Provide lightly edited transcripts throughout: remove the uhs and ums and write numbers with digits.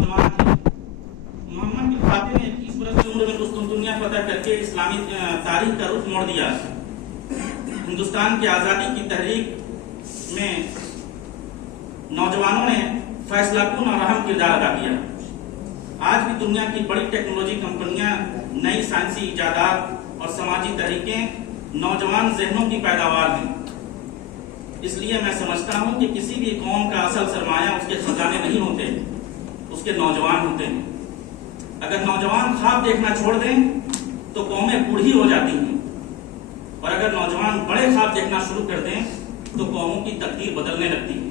नौजवान थे। मोहम्मद बिन फातिह ने 21 वर्ष की उम्र में कुस्तुनतुनिया फतह करके इस्लामी तारीख का रुख मोड़ दिया। हिंदुस्तान की आज़ादी की तहरीक में नौजवानों ने फैसलाकुन और अहम किरदार अदा किया। आज भी दुनिया की बड़ी टेक्नोलॉजी कंपनियां, नई साइंसी इजादात और समाजी तहरीकें नौजवान जहनों की पैदावार हैं। इसलिए मैं समझता हूं कि किसी भी कौम का असल सरमाया उसके खजाने नहीं होते, उसके नौजवान होते हैं। अगर नौजवान ख्वाब देखना छोड़ दें तो कौमें बूढ़ी हो जाती हैं, और अगर नौजवान बड़े ख्वाब देखना शुरू कर दें तो कौमों की तकदीर बदलने लगती है।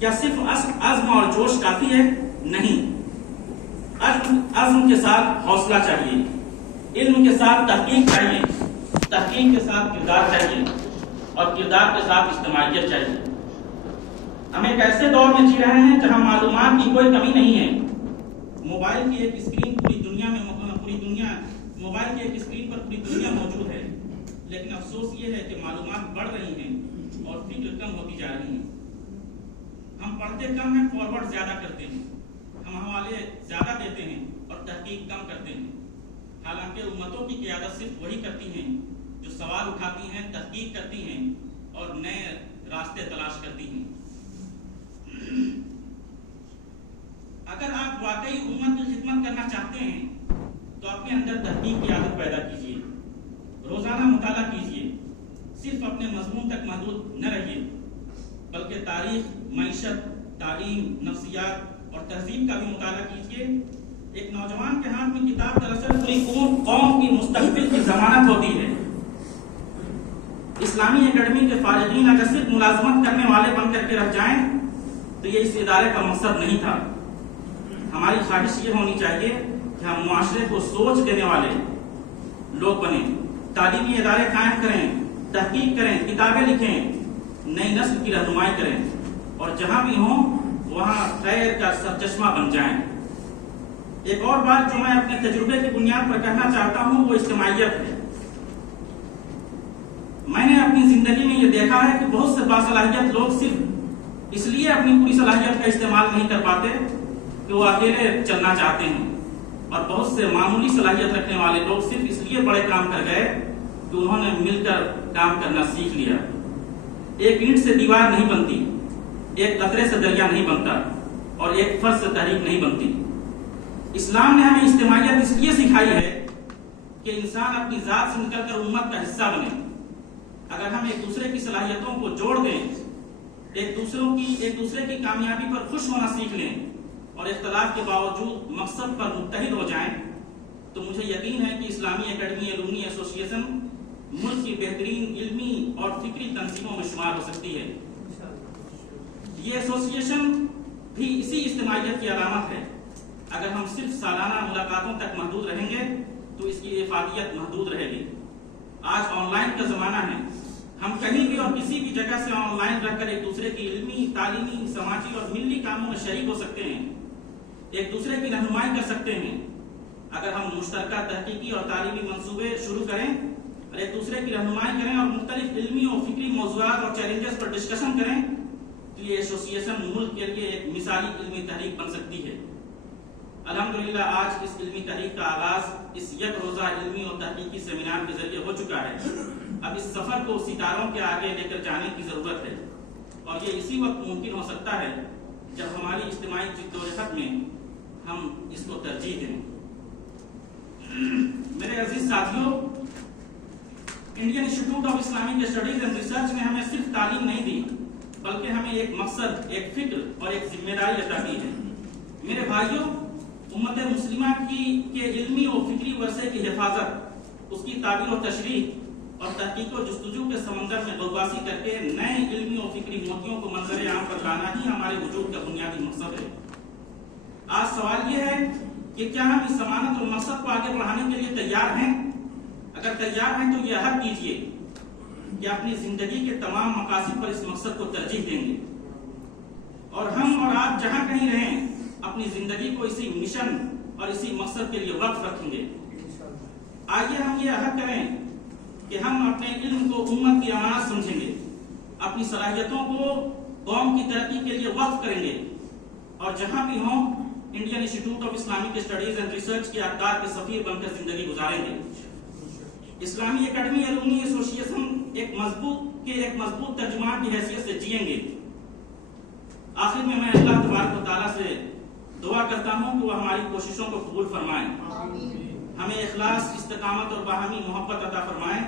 क्या सिर्फ अज़्म और जोश काफी है? नहीं, अज़्म के साथ हौसला चाहिए, इल्म के साथ तहकीक चाहिए, तहकीक के साथ किरदार चाहिए, और किरदार के साथ इज्तिमाइयत चाहिए। हम एक ऐसे दौर में जी रहे हैं जहां मालूमात की कोई कमी नहीं है। मोबाइल की एक स्क्रीन पर पूरी दुनिया मौजूद है, लेकिन अफसोस ये है कि मालूमात बढ़ रही हैं और फिक्र कम होती जा रही है। हम पढ़ते कम हैं, फॉरवर्ड ज्यादा करते हैं, हम हवाले ज्यादा देते हैं और तहकीक कम करते हैं। हालांकि उम्मतों की क़यादत सिर्फ वही करती हैं जो सवाल उठाती हैं, तहकीक करती हैं और नए रास्ते तलाश करती हैं। अगर आप वाकई उम्मत की खिदमत करना चाहते हैं तो अपने अंदर तहकीक की आदत पैदा कीजिए, रोजाना मुताला कीजिए। सिर्फ अपने मजमून तक महदूद न रहिए, बल्कि तारीख, मईशत, तालीम, नफ्सियात और तहजीब का भी मुताला कीजिए। एक नौजवान के हाथ में किताब दरअसल पूरी कौम की मुस्तकबिल की जमानत होती है। इस्लामी एकेडमी के फारिगीन अगर सिर्फ मुलाजमत करने वाले बन करके रह जाएं तो ये इस इदारे का मकसद नहीं था। हमारी ख्वाहिश ये होनी चाहिए कि हम मुआशरे को सोच देने वाले लोग बने, तालीमी इदारे कायम करें, तहकीक करें, किताबें लिखें, नई नस्ल की रहनुमाई करें और जहां भी हों वहां खैर का सरचश्मा बन जाएं। एक और बात जो मैं अपने तजुर्बे की बुनियाद पर कहना चाहता हूं वो इज्तिमाइयत है। मैंने अपनी जिंदगी में ये देखा है कि बहुत से बासलाहियत लोग सिर्फ इसलिए अपनी पूरी सलाहियत का इस्तेमाल नहीं कर पाते कि वो अकेले चलना चाहते हैं, और बहुत से मामूली सलाहियत रखने वाले लोग सिर्फ इसलिए बड़े काम कर गए कि उन्होंने मिलकर काम करना सीख लिया। एक ईंट से दीवार नहीं बनती, एक कतरे से दरिया नहीं बनता और एक फर्ज से तहरीक नहीं बनती। इस्लाम ने हमें इज्तिमाइयत इसलिए सिखाई है कि इंसान अपनी जात से निकलकर उम्मत का हिस्सा बने। अगर हम एक दूसरे की सलाहियतों को जोड़ दें, एक दूसरे की कामयाबी पर खुश होना सीख लें और इख्तलाफ के बावजूद मकसद पर मुत्तहिद हो जाएं, तो मुझे यकीन है कि इस्लामी एकेडमी एलुमनी एसोसिएशन मुल्क की बेहतरीन इल्मी और फिक्री तंजीमों में शुमार हो सकती है। ये एसोसिएशन भी इसी इज्तिमाइयत की अलामत है। अगर हम सिर्फ सालाना मुलाकातों तक महदूद रहेंगे तो इसकी इफादियत महदूद रहेगी। आज ऑनलाइन का जमाना है, हम कहीं भी और किसी भी जगह से ऑनलाइन रहकर एक दूसरे की इल्मी, तालीमी, समाजी और मिली कामों में शरीक हो सकते हैं, एक दूसरे की रहनुमाई कर सकते हैं। अगर हम मुश्तरका तहकीकी और तालीमी मंसूबे शुरू करें और एक दूसरे की रहनुमाई करें और मुख्तलिफ इल्मी और फिक्री मौज़ूआत और चैलेंजेस पर डिस्कशन करें तो ये एसोसिएशन मुल्क के लिए एक मिसाली इल्मी तहरीक बन सकती है। अल्हम्दुलिल्लाह आज इस इल्मी तहरीक का आगाज इस एक रोजा इल्मी और तहकीकी सेमिनार के जरिए हो चुका है। अब इस सफर को सितारों के आगे लेकर जाने की जरूरत है, और ये इसी वक्त मुमकिन हो सकता है जब हमारी इज्तिमाई जिद्दोजहद में हम इसको तरजीह दें। मेरे अजीज साथियों, Indian institute of Islamic studies and research ने हमें सिर्फ तालीम नहीं दी, बल्कि हमें एक मकसद, एक फिक्र और एक जिम्मेदारी अता की है। मेरे भाइयों, उम्मत मुस्लिमा के इल्मी और फिक्री वर्से की हिफाजत, उसकी ताबीर और तशरीह और तहकीक और जुस्तजू के समंदर में गौबासी करके नए इल्मी और फिक्री मोतियों को मंजर आम पर लाना ही हमारे वजूद का बुनियादी मकसद है। आज सवाल यह है कि क्या हम इस जमानत और मकसद को आगे बढ़ाने के लिए तैयार हैं? अगर तैयार हैं तो यह हद कीजिए कि अपनी जिंदगी के तमाम मकासद पर इस मकसद को तरजीह देंगे, और हम और आप जहां कहीं रहें अपनी जिंदगी को इसी मिशन और इसी मकसद के लिए वक्फ रखेंगे। आइए हम ये अहद करें कि हम अपने इल्म को उम्मत की अमानत समझेंगे, अपनी सलाहियतों को कौम की तरक्की के लिए वक्फ करेंगे, اور جہاں بھی ہوں Indian institute of Islamic studies and research کے اقدار کے سفیر بن کر زندگی گزاریں گے. اسلامی اکیڈمی الومنی ایسوسی ایشن ایک مضبوط ترجمان کی حیثیت سے جئیں گے. آخر میں اللہ تبارک و تعالیٰ سے دعا کرتا ہوں کہ وہ ہماری کوششوں کو قبول فرمائیں, ہمیں اخلاص, استقامت اور باہمی محبت عطا فرمائیں,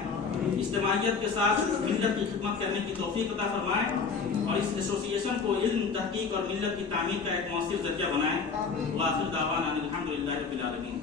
اجتماعیت کے ساتھ ملت کی خدمت کرنے کی توفیق عطا فرمائیں اور اس ایسوسی ایشن کو علم, تحقیق اور ملت کی تعمیر کا ایک مؤثر ذریعہ بنائیں. وآخر دعوانا الحمدللہ رب العالمین.